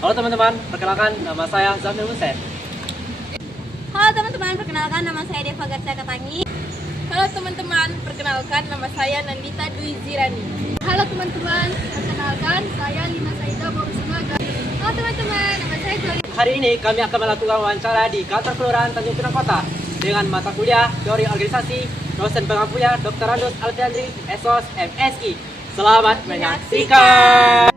Halo teman-teman, perkenalkan nama saya Zamil Hussein. Halo teman-teman, perkenalkan nama saya Deva Garcia Katangi. Halo teman-teman, perkenalkan nama saya Nandita Dwi Zirani. Halo teman-teman, perkenalkan saya Lina Saida Borusunaga. Halo teman-teman, nama saya Joy. Hari ini kami akan melakukan wawancara di kantor kelurahan Tanjung Pinang Kota dengan mata kuliah teori organisasi, dosen pengampunya Dr. Randus Alfiandri, SOS MSI. Selamat menyaksikan.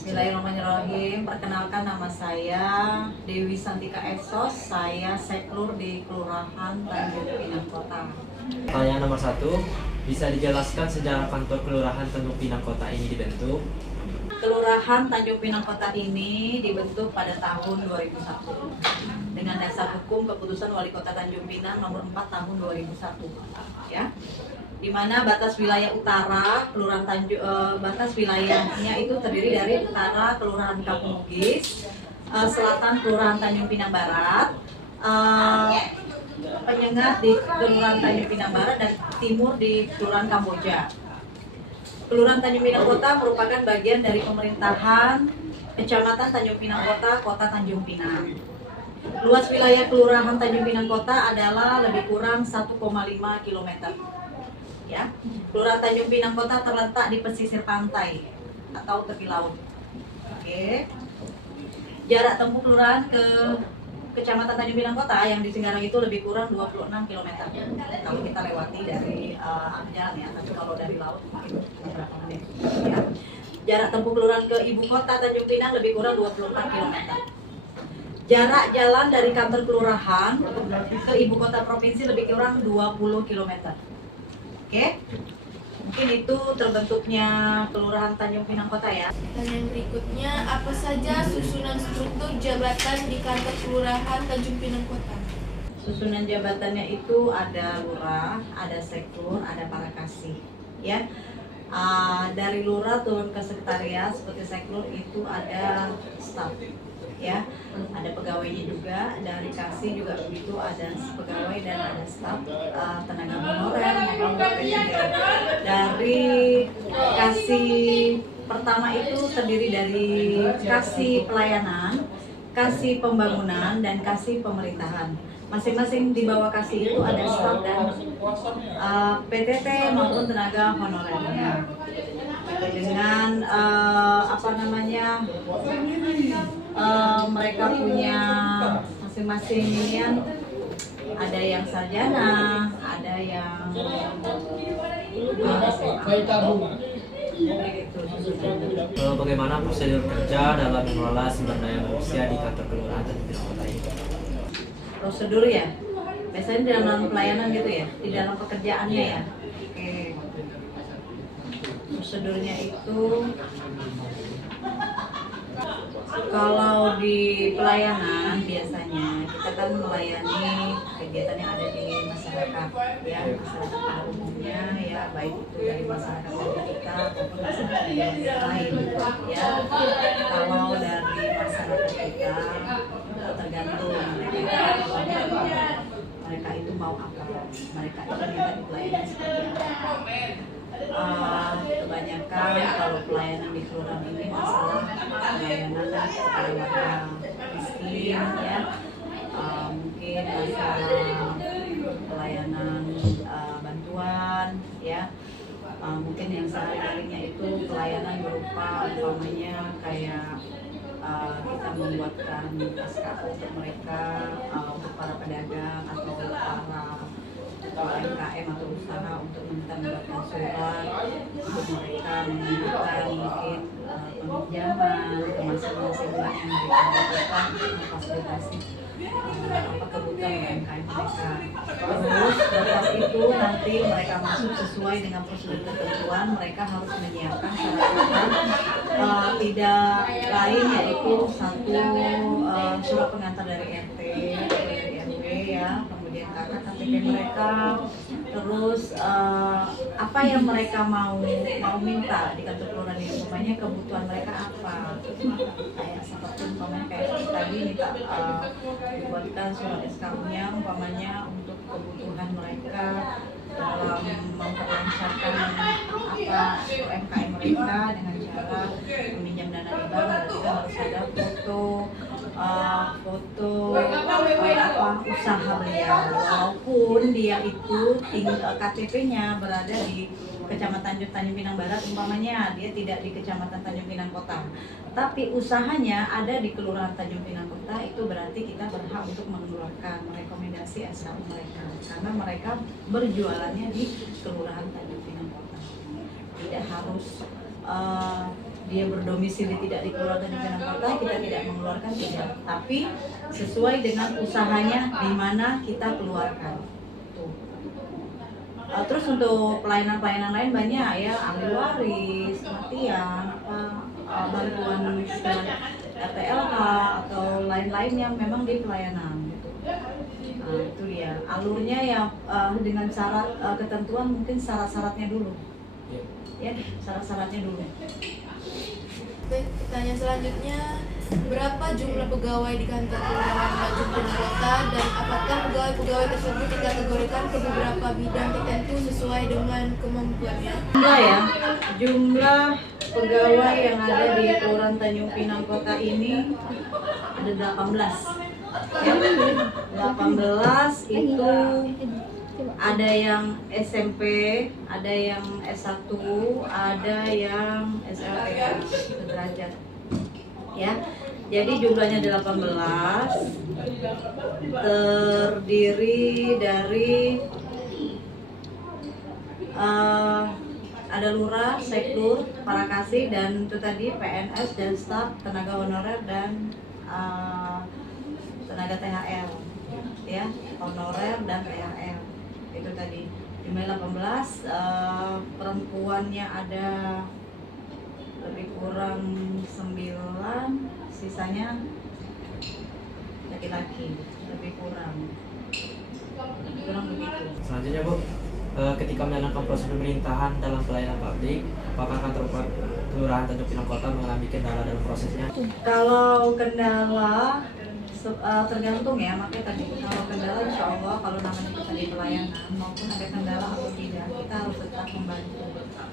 Bismillahirrahmanirrahim. Perkenalkan nama saya Dewi Santika Esos. Saya seklur di Kelurahan Tanjung Pinang Kota. Pertanyaan nomor 1, bisa dijelaskan sejarah kantor Kelurahan Tanjung Pinang Kota ini dibentuk? Kelurahan Tanjung Pinang Kota ini dibentuk pada tahun 2001 dengan dasar hukum Keputusan Wali Kota Tanjung Pinang nomor 4 tahun 2001. Ya. Di mana batas wilayah utara Kelurahan batas wilayahnya itu terdiri dari utara Kelurahan Kampung Bugis, selatan Kelurahan Tanjung Pinang Barat, penyengat di Kelurahan Tanjung Pinang Barat, dan timur di Kelurahan Kamboja. Kelurahan Tanjung Pinang Kota merupakan bagian dari pemerintahan Kecamatan Tanjung Pinang Kota, Kota Tanjung Pinang. Luas wilayah Kelurahan Tanjung Pinang Kota adalah lebih kurang 1,5 km. Ya, Kelurahan Tanjung Pinang Kota terletak di pesisir pantai atau tepi laut. Oke. Jarak tempuh kelurahan ke Kecamatan Tanjung Pinang Kota yang di Singgarang itu lebih kurang 26 km. Kalau kita lewati dari jalan ya, tapi kalau dari laut mungkin beberapa menit. Ya. Jarak tempuh kelurahan ke ibu kota Tanjung Pinang lebih kurang 24 km. Jarak jalan dari kantor kelurahan ke ibu kota provinsi lebih kurang 20 km. Oke, mungkin itu terbentuknya Kelurahan Tanjung Pinang Kota ya. Dan yang berikutnya, apa saja susunan struktur jabatan di kantor Kelurahan Tanjung Pinang Kota? Susunan jabatannya itu ada lurah, ada sektur, ada parakasih. Ya, dari lurah turun ke sekretariat seperti sektur itu ada staf. Ya, ada pegawainya juga, dari kasih juga begitu, ada pegawai dan ada staf, tenaga honorer maupun PPD. Dari kasih pertama itu terdiri dari kasih pelayanan, kasih pembangunan, dan kasih pemerintahan. Masing-masing di bawah kasih itu ada staf dan PTT maupun tenaga honorernya. Dengan mereka punya masing-masing inian, ada yang sarjana, ada yang Bagaimana prosedur kerja dalam mengelola sumber daya manusia di kantor Kelurahan Tanjung Pinang Kota ini? prosedur ya, biasanya di dalam pelayanan gitu ya, di dalam pekerjaannya ya. Oke. Prosedurnya itu kalau di pelayanan biasanya kita kan melayani kegiatan yang ada di masyarakat ya, masyarakat pada umumnya ya, baik itu dari masyarakat dari kita maupun masyarakat yang lain ya. Kalau dari masyarakat kita tergantung mereka itu mau apa, mereka itu minta pelayanan seperti apa. Kebanyakan kalau pelayanan di kelurahan ini masalah pelayanan kepada warga miskin ya, mungkin masalah pelayanan bantuan ya, mungkin yang sehari-harinya itu pelayanan berupa umpamanya kayak kita membuatkan SKU untuk mereka, untuk para pedagang atau para UMKM atau usaha untuk membuatkan surat untuk mereka mengajukan mungkin peminjaman ke masing-masing bank yang mereka butuhkan untuk memfasilitasi apa kebutuhan UMKM mereka. Terus berkas itu nanti mereka masuk sesuai dengan prosedur ketentuan, mereka harus menyiapkan syarat-syarat tidak lain yaitu satu surat pengantar dari RT atau dari RW ya, kemudian kakak KTP mereka, terus apa yang mereka mau minta di kantor kelurahan ini, umpamanya kebutuhan mereka apa, kayak seperti umpamanya kayak tadi minta dibuatkan surat SKU-nya umpamanya untuk kebutuhan mereka dalam memperlancarkan UMKM mereka dengan cara meminjam dana di bank, berarti kan harus ada foto usaha beliau, walaupun dia itu KTP-nya berada di Kecamatan Tanjung Pinang Barat umpamanya, dia tidak di Kecamatan Tanjung Pinang Kota, tapi usahanya ada di Kelurahan Tanjung Pinang Kota, itu berarti kita berhak untuk mengeluarkan rekomendasi SKU mereka karena mereka berjualannya di Kelurahan Tanjung Pinang Kota. Tidak harus dia berdomisili tidak di Kelurahan Tanjung Pinang Kota, kita tidak mengeluarkan, tidak, tapi sesuai dengan usahanya di mana kita keluarkan. Terus untuk pelayanan-pelayanan lain banyak ya, ahli waris, kematian, bantuan RTLH atau lain-lain yang memang di pelayanan gitu. Nah, itu dia alurnya ya, dengan syarat ketentuan, mungkin syarat-syaratnya dulu ya, syarat-syaratnya dulu. Baik, pertanyaan selanjutnya, berapa jumlah pegawai di kantor kelurahan Tanjung Pinang Kota dan apakah pegawai-pegawai tersebut dikategorikan ke beberapa bidang tertentu sesuai dengan kemampuannya? Jumlah pegawai yang ada di Kelurahan Tanjung Pinang Kota ini ada 18. Ya, 18 itu ada yang SMP, ada yang S1, ada yang SLTA sederajat. Ya. Jadi jumlahnya 18, terdiri dari ada lurah, sektur, parakasih, dan itu tadi PNS dan staf, tenaga honorer dan tenaga THR, ya, honorer dan THR. Itu tadi jumlah 18, perempuannya ada lebih kurang 9, sisanya laki-laki, lebih kurang begitu. Selanjutnya Bu, ketika menjalankan proses pemerintahan dalam pelayanan publik, apakah kantor kelurahan Tanjung Pinang Kota mengalami kendala dalam prosesnya? Kalau kendala tergantung ya, makanya tadi kalau kendala insya Allah kalau namanya kita di pelayanan maupun ada kendala atau tidak, kita harus tetap membantu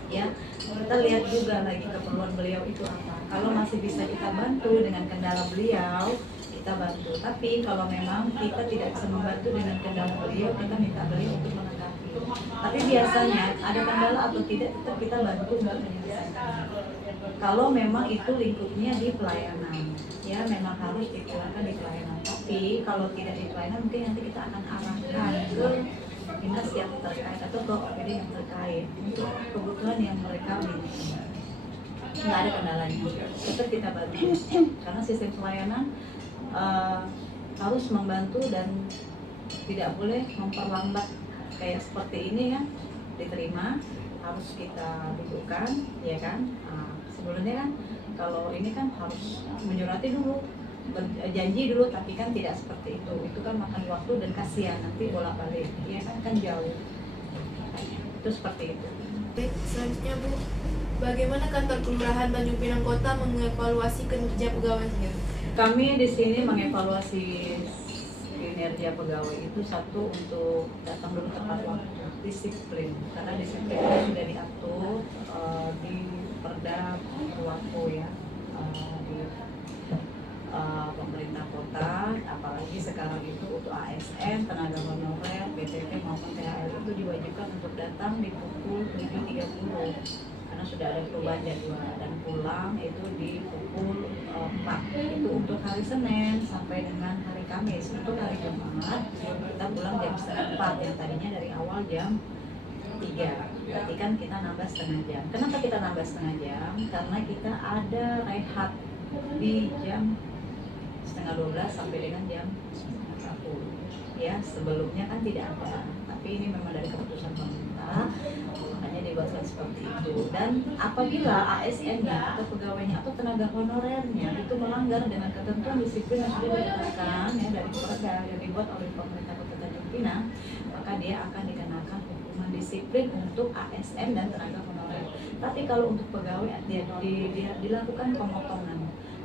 ya. Kita lihat juga lagi keperluan beliau itu apa. Kalau masih bisa kita bantu dengan kendala beliau, kita bantu. Tapi kalau memang kita tidak bisa membantu dengan kendala beliau, kita minta beliau untuk menanggapi. Tapi biasanya ada kendala atau tidak, tetap kita bantu untuk menyelesaikan. Kalau memang itu lingkupnya di pelayanan, ya memang harus dikeluarkan di pelayanan. Tapi kalau tidak di pelayanan, mungkin nanti kita akan arahkan ke dinas yang terkait atau ke OPD yang terkait untuk kebutuhan yang mereka miliki. Nggak ada kendalanya, tetap kita bantu. Karena sistem pelayanan harus membantu dan tidak boleh memperlambat. Kayak seperti ini kan, diterima, harus kita dudukkan, ya kan. Sebelumnya kan kalau ini kan harus menyurati dulu, berjanji dulu, tapi kan tidak seperti itu kan makan waktu dan kasihan nanti bolak-balik, ya kan jauh, itu seperti itu. Baik, selanjutnya Bu, bagaimana kantor kelurahan Tanjung Pinang Kota mengevaluasi kinerja pegawainya? Kami di sini mengevaluasi kinerja pegawai itu satu untuk datang dulu tepat waktu, disiplin, karena disiplin itu sudah diatur di Perda Perwako ya, di pemerintah kota, apalagi sekarang itu untuk ASN, tenaga honorer, BTP maupun THR itu diwajibkan untuk datang di pukul 7.30 karena sudah ada perubahan jadwal, dan pulang itu di pukul 4 itu untuk hari Senin sampai dengan hari Kamis. Untuk hari Jumat kita pulang jam setengah 4 yang tadinya dari awal jam 3, berarti kan kita nambah setengah jam. Kenapa kita nambah setengah jam? Karena kita ada rehat di jam setengah 12 sampai dengan jam setengah 1. ya. Sebelumnya kan tidak ada, tapi ini memang dari keputusan pemerintah, makanya dibuatkan seperti itu. Dan apabila ASN-nya atau pegawainya atau tenaga honorernya itu melanggar dengan ketentuan disiplin yang sudah ditetapkan ya dari perda yang dibuat oleh pemerintah Kota Tanjung Pinang, maka dia akan dikenakan hukuman disiplin untuk ASN dan tenaga honorer. Tapi kalau untuk pegawai dia dilakukan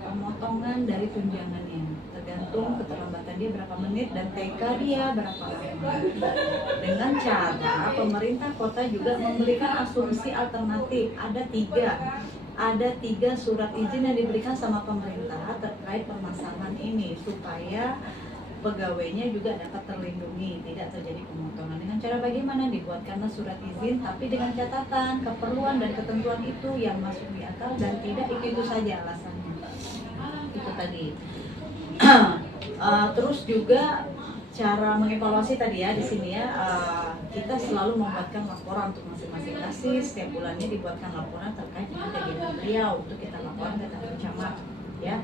pemotongan dari tunjangannya, tergantung keterlambatan dia berapa menit dan TK dia berapa lama. Dengan cara pemerintah kota juga memberikan asumsi alternatif, ada tiga surat izin yang diberikan sama pemerintah terkait permasalahan ini supaya pegawainya juga dapat terlindungi, tidak terjadi pemotongan. Dengan cara bagaimana? Dibuatkanlah surat izin, tapi dengan catatan keperluan dan ketentuan itu yang masuk di akal dan tidak itu saja alasannya. Itu tadi. Terus juga cara mengevaluasi tadi ya di sini ya, kita selalu membuatkan laporan untuk masing-masing kasus. Setiap bulannya dibuatkan laporan terkait dengan kegiatan beliau untuk kita laporkan ke kantor camat ya.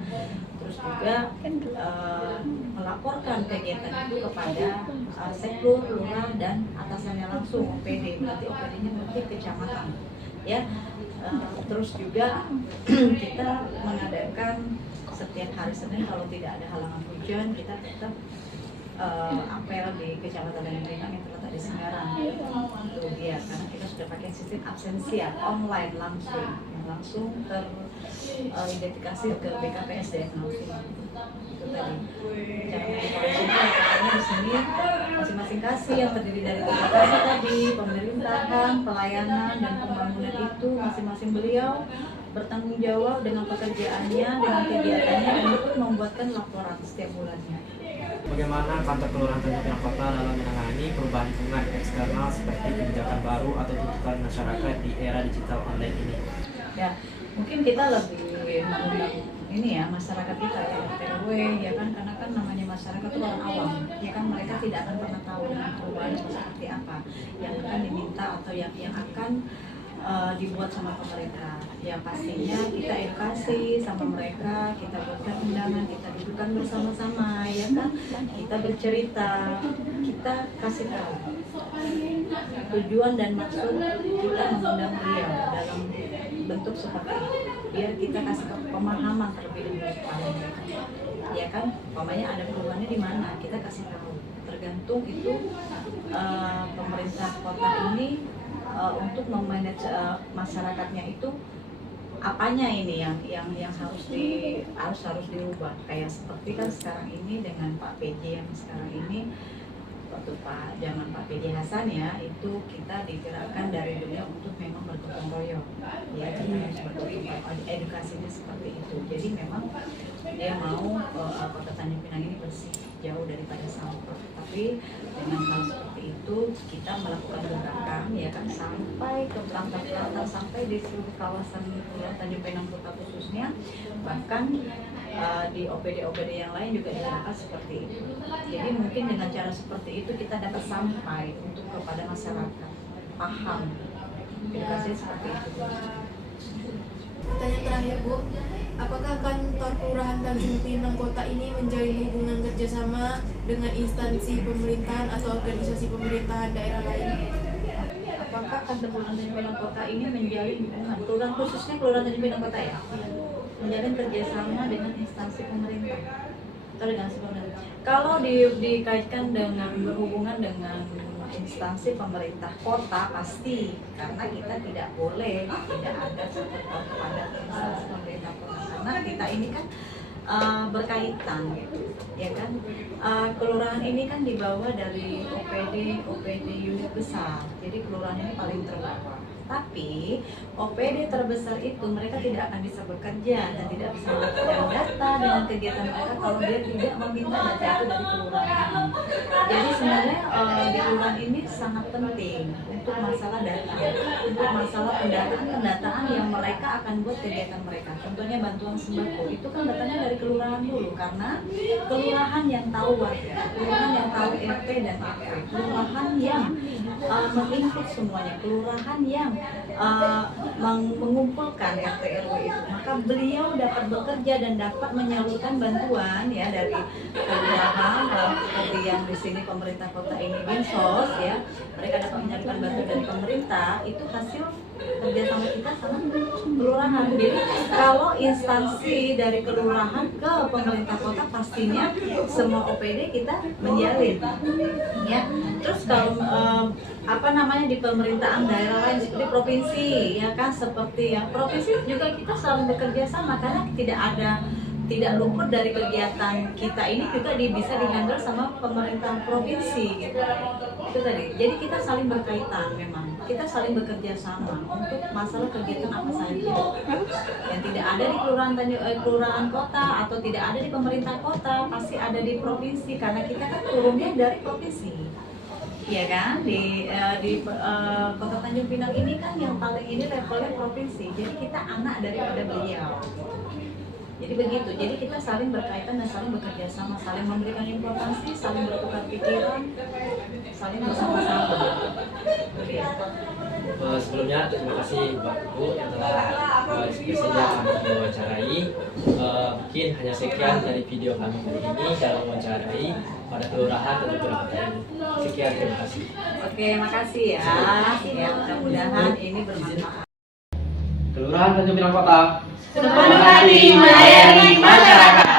Terus juga melaporkan kegiatan itu kepada sektor, lurah dan atasannya langsung OPD, berarti OPD-nya berarti kecamatan ya. Terus juga kita mengadakan setiap hari Senin kalau tidak ada halangan hujan, kita tetap apel di Kecamatan Tanjung Pinang yang terletak di Semarang. Itu dia, karena kita sudah pakai sistem absensia online langsung teridentifikasi ke BKPSDM langsung. Itu tadi. Cara mengevaluasinya katanya di sini masing-masing kasih yang terdiri dari tiga kasih tadi, pemerintahan, pelayanan dan pembangunan itu masing-masing beliau bertanggung jawab dengan pekerjaannya, dengan kegiatannya, dan itu membuatkan laporan setiap bulannya. Bagaimana kantor kelurahan Tanjung Pinang Kota dalam menangani perubahan lingkungan eksternal seperti kebijakan baru atau tuntutan masyarakat di era digital online ini? Ya, mungkin kita lebih mengundang ini ya masyarakat kita ya RW ya kan, karena kan namanya masyarakat itu orang awam ya kan, mereka tidak akan pernah tahu dengan perubahan itu seperti apa yang akan diminta atau yang akan dibuat sama pemerintah. Ya pastinya kita edukasi sama mereka, kita buatkan undangan, kita dudukkan bersama-sama ya kan, kita bercerita, kita kasih tahu tujuan dan maksud kita mengundang beliau dalam bentuk seperti itu, biar kita kasih pemahaman terlebih dahulu kepada mereka ya kan. Umpamanya ada perubahannya di mana, kita kasih tahu, tergantung itu pemerintah kota ini untuk memanage masyarakatnya itu apanya ini yang harus dirubah. Kayak seperti kan sekarang ini dengan Pak PJ yang sekarang ini, waktu zaman Pak PJ Hasan ya, itu kita digerakkan dari dunia untuk memang bergotong royong ya, edukasinya seperti itu. Jadi memang dia mau Kota Tanjung Pinang ini bersih, jauh daripada sampah. Tapi dengan hal seperti itu kita melakukan gerakan ya kan, sampai ke belakang, sampai di seluruh kawasan Tanjung Pinang Kota khususnya, bahkan di OPD-OPD yang lain juga dilakukan seperti itu. Jadi mungkin dengan cara seperti itu kita dapat sampai untuk kepada masyarakat paham edukasi seperti itu. Pertanyaan terakhir Bu, apakah kantor kelurahan Tanjung Pinang Kota ini menjalin hubungan kerjasama dengan instansi pemerintahan atau organisasi pemerintahan daerah lain? Apakah kantor kelurahan Tanjung Pinang Kota ini menjalin hubungan, kelurahan khususnya kelurahan Tanjung Pinang Kota ya, menjalin kerjasama dengan instansi pemerintah atau dengan pemerintah? Kalau dikaitkan dengan berhubungan dengan instansi pemerintah kota pasti, karena kita tidak boleh tidak ada catatan pada instansi pemerintah kota, karena kita ini kan berkaitan gitu ya kan. Kelurahan ini kan dibawa dari OPD unit besar, jadi kelurahan ini paling terbawah. Tapi OPD terbesar itu mereka tidak akan bisa bekerja dan tidak bisa mendapatkan data dengan kegiatan mereka kalau dia tidak meminta data itu dari kelurahan. Jadi sebenarnya di kelurahan ini sangat penting untuk masalah data, untuk masalah pendataan yang mereka akan buat kegiatan mereka. Contohnya bantuan sembako, itu kan datanya dari kelurahan dulu, karena kelurahan yang tahu warga, kelurahan yang tahu RT dan RW, kelurahan yang menginput semuanya, kelurahan yang mengumpulkan RT RW itu, maka beliau dapat bekerja dan dapat menyalurkan bantuan ya dari kelurahan, seperti yang di sini pemerintah kota ini Dinsos ya, mereka dapat menyalurkan bantuan dari pemerintah, itu hasil kerjasama kita sama kelurahan. Jadi kalau instansi dari kelurahan ke pemerintah kota pastinya semua OPD kita menjalin ya. Terus kalau di pemerintahan daerah lain seperti provinsi ya kan, seperti yang provinsi juga kita selalu bekerja sama karena tidak luput dari kegiatan kita ini juga bisa dihandle sama pemerintah provinsi gitu. Itu tadi. Jadi kita saling berkaitan memang. Kita saling bekerja sama untuk masalah kegiatan apa saja yang tidak ada di kelurahan kota atau tidak ada di pemerintah kota, pasti ada di provinsi karena kita kan turunnya dari provinsi. Ya kan, di Kota Tanjung Pinang ini kan yang paling ini levelnya provinsi, jadi kita anak daripada beliau. Jadi begitu, jadi kita saling berkaitan dan saling bekerja sama, saling memberikan informasi, saling bertukar pikiran, saling bersama-sama. Sebelumnya terima kasih Bapak Ibu yang telah bersedia kami diwawancarai. Mungkin hanya sekian dari video kami kali ini dalam wawancarai pada kelurahan Tanjung Pinang Kota ini. Sekian, terima kasih. Oke, makasih ya. Ya, mudah-mudahan ini bermanfaat. Kelurahan Tanjung Pinang Kota Sepenuh hati melayani masyarakat.